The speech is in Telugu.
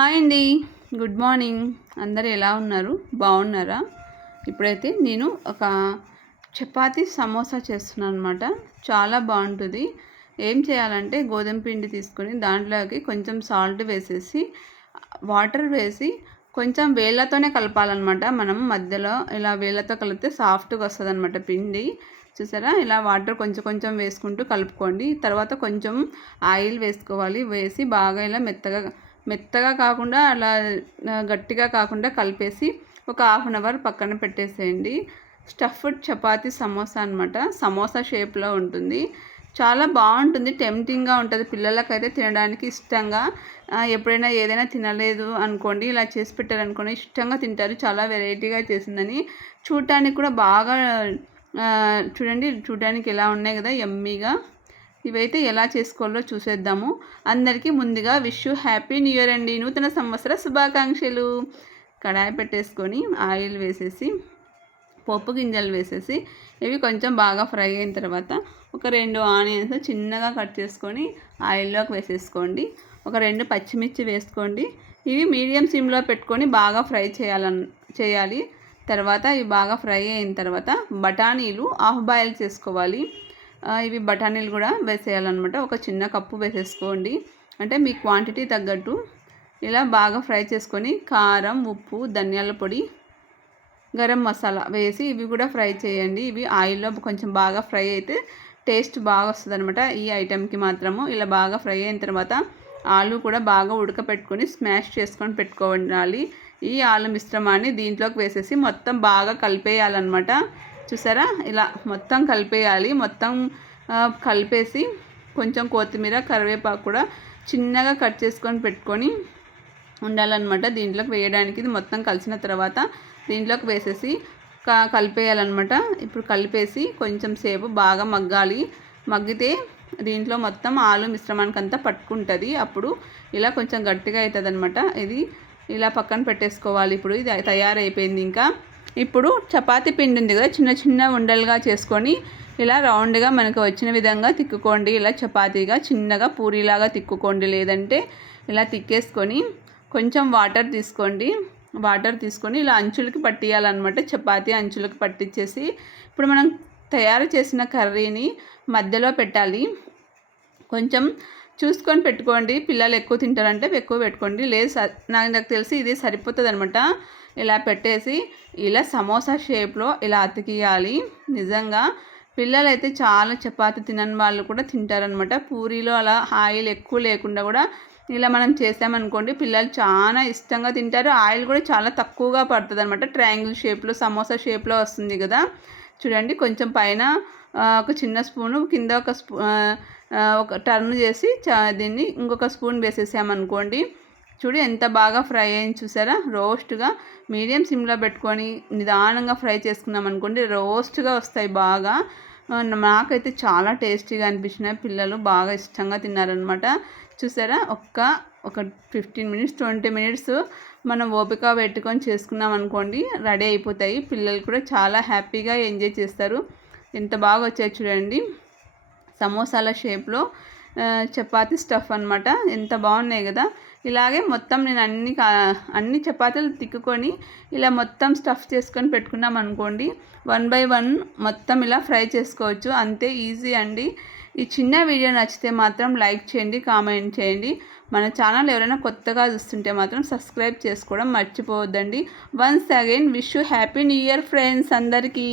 హాయ్ అండి, గుడ్ మార్నింగ్. అందరు ఎలా ఉన్నారు? బాగున్నారా? ఇప్పుడైతే నేను ఒక చపాతీ సమోసా చేస్తున్నాను అనమాట. చాలా బాగుంటుంది. ఏం చేయాలంటే గోధుమ పిండి తీసుకొని దాంట్లోకి కొంచెం సాల్ట్ వేసేసి వాటర్ వేసి కొంచెం వేళ్ళతోనే కలపాలన్నమాట. మనం మధ్యలో ఇలా వేళ్ళతో కలిపితే సాఫ్ట్గా వస్తుంది అనమాట పిండి. చూసారా? ఇలా వాటర్ కొంచెం కొంచెం వేసుకుంటూ కలుపుకోండి. తర్వాత కొంచెం ఆయిల్ వేసుకోవాలి. వేసి బాగా ఇలా మెత్తగా కాకుండా అలా గట్టిగా కాకుండా కలిపేసి ఒక హాఫ్ అన్ అవర్ పక్కన పెట్టేసేయండి. స్టఫ్డ్ చపాతీ సమోసా అనమాట. సమోసా షేప్లో ఉంటుంది. చాలా బాగుంటుంది, టెంప్టింగ్గా ఉంటుంది. పిల్లలకైతే తినడానికి ఇష్టంగా, ఎప్పుడైనా ఏదైనా తినలేదు అనుకోండి, ఇలా చేసి పెట్టారనుకోండి ఇష్టంగా తింటారు. చాలా వెరైటీగా చేసిందని. చూడటానికి కూడా బాగా చూడండి, చూడడానికి ఎలా ఉన్నాయి కదా, యమ్మీగా. ఇవైతే ఎలా చేసుకోవాలో చూసేద్దాము. అందరికీ ముందుగా wish you happy new year అండి, నూతన సంవత్సర శుభాకాంక్షలు. కడాయి పెట్టేసుకొని ఆయిల్ వేసేసి పోపు గింజలు వేసేసి ఇవి కొంచెం బాగా ఫ్రై అయిన తర్వాత ఒక 2 ఆనియన్స్ చిన్నగా కట్ చేసుకొని ఆయిల్లోకి వేసేసుకోండి. ఒక 2 పచ్చిమిర్చి వేసుకోండి. ఇవి మీడియం సిమ్లో పెట్టుకొని బాగా ఫ్రై చేయాలి. తర్వాత ఇవి బాగా ఫ్రై అయిన తర్వాత బఠానీలు హాఫ్ బాయిల్ చేసుకోవాలి. ఇవి బఠానీలు కూడా వేసేయాలన్నమాట. ఒక చిన్న కప్పు వేసేసుకోండి, అంటే మీ క్వాంటిటీ తగ్గట్టు. ఇలా బాగా ఫ్రై చేసుకొని కారం, ఉప్పు, ధనియాల పొడి, గరం మసాలా వేసి ఇవి కూడా ఫ్రై చేయండి. ఇవి ఆయిల్లో కొంచెం బాగా ఫ్రై అయితే టేస్ట్ బాగా వస్తుంది అనమాట ఈ ఐటెంకి మాత్రము. ఇలా బాగా ఫ్రై అయిన తర్వాత ఆలు కూడా బాగా ఉడకపెట్టుకొని స్మాష్ చేసుకొని పెట్టుకోవాలి. ఈ ఆలు మిశ్రమాన్ని దీంట్లోకి వేసేసి మొత్తం బాగా కలిపేయాలన్నమాట. చూసారా? ఇలా మొత్తం కలిపేయాలి. మొత్తం కలిపేసి కొంచెం కొత్తిమీర, కరివేపాకు కూడా చిన్నగా కట్ చేసుకొని పెట్టుకొని ఉండాలన్నమాట దీంట్లోకి వేయడానికి. ఇది మొత్తం కలిసిన తర్వాత దీంట్లోకి వేసేసి కలిపేయాలన్నమాట. ఇప్పుడు కలిపేసి కొంచెం సేపు బాగా మగ్గాలి. మగ్గితే దీంట్లో మొత్తం ఆలు మిశ్రమానికి అంతా పట్టుకుంటుంది. అప్పుడు ఇలా కొంచెం గట్టిగా అవుతుంది అనమాట. ఇది ఇలా పక్కన పెట్టేసుకోవాలి. ఇప్పుడు ఇది తయారైపోయింది. ఇంకా ఇప్పుడు చపాతీ పిండి ఉంది కదా, చిన్న చిన్న ఉండలుగా చేసుకొని ఇలా రౌండ్గా మనకు వచ్చిన విధంగా తిక్కుకోండి. ఇలా చపాతీగా చిన్నగా పూరీలాగా తిక్కుకోండి. లేదంటే ఇలా తిక్కేసుకొని కొంచెం వాటర్ తీసుకొని ఇలా అంచులకి పట్టియాలన్నమాట. చపాతీ అంచులకి పట్టించేసి ఇప్పుడు మనం తయారు చేసిన కర్రీని మధ్యలో పెట్టాలి. కొంచెం చూసుకొని పెట్టుకోండి. పిల్లలు ఎక్కువ తింటారంటే ఎక్కువ పెట్టుకోండి. లేదు నాకు తెలిసి ఇది సరిపోతుంది అనమాట. ఇలా పెట్టేసి ఇలా సమోసా షేప్లో ఇలా అతికియాలి. నిజంగా పిల్లలైతే చాలా చపాతీ తినని వాళ్ళు కూడా తింటారనమాట. పూరీలో అలా ఆయిల్ ఎక్కువ లేకుండా కూడా ఇలా మనం చేసామనుకోండి పిల్లలు చాలా ఇష్టంగా తింటారు. ఆయిల్ కూడా చాలా తక్కువగా పడుతుంది అనమాట. ట్రయాంగిల్ షేప్లో సమోసా షేప్లో వస్తుంది కదా. చూడండి, కొంచెం పైన ఒక చిన్న స్పూను, కింద ఒక టర్న్ చేసి దీన్ని ఇంకొక స్పూన్ వేసేసామనుకోండి. చూడు ఎంత బాగా ఫ్రై అయింది, చూసారా? రోస్ట్గా మీడియం సిమ్లో పెట్టుకొని నిదానంగా ఫ్రై చేసుకున్నాం అనుకోండి రోస్ట్గా వస్తాయి బాగా. నాకైతే చాలా టేస్టీగా అనిపించినాయి. పిల్లలు బాగా ఇష్టంగా తిన్నారనమాట. చూసారా? ఒక 15 మినిట్స్ 20 మినిట్స్ మనం ఓపిక పెట్టుకొని చేసుకున్నాం అనుకోండి రెడీ అయిపోతాయి. పిల్లలు కూడా చాలా హ్యాపీగా ఎంజాయ్ చేస్తారు. ఎంత బాగా వచ్చాయి చూడండి, సమోసాల షేప్లో చపాతీ స్టఫ్ అనమాట. ఎంత బాగున్నాయి కదా. ఇలాగే మొత్తం నేను అన్ని చపాతీలు తిక్కుకొని ఇలా మొత్తం స్టఫ్ చేసుకొని పెట్టుకున్నాం అనుకోండి 1 by 1 మొత్తం ఇలా ఫ్రై చేసుకోవచ్చు. అంతే ఈజీ అండి. ఈ చిన్న వీడియో నచ్చితే మాత్రం లైక్ చేయండి, కామెంట్ చేయండి. మన ఛానల్ ఎవరైనా కొత్తగా చూస్తుంటే మాత్రం సబ్స్క్రైబ్ చేసుకోవడం మర్చిపోవద్దండి. Once again wish you happy new year friends అందరికీ.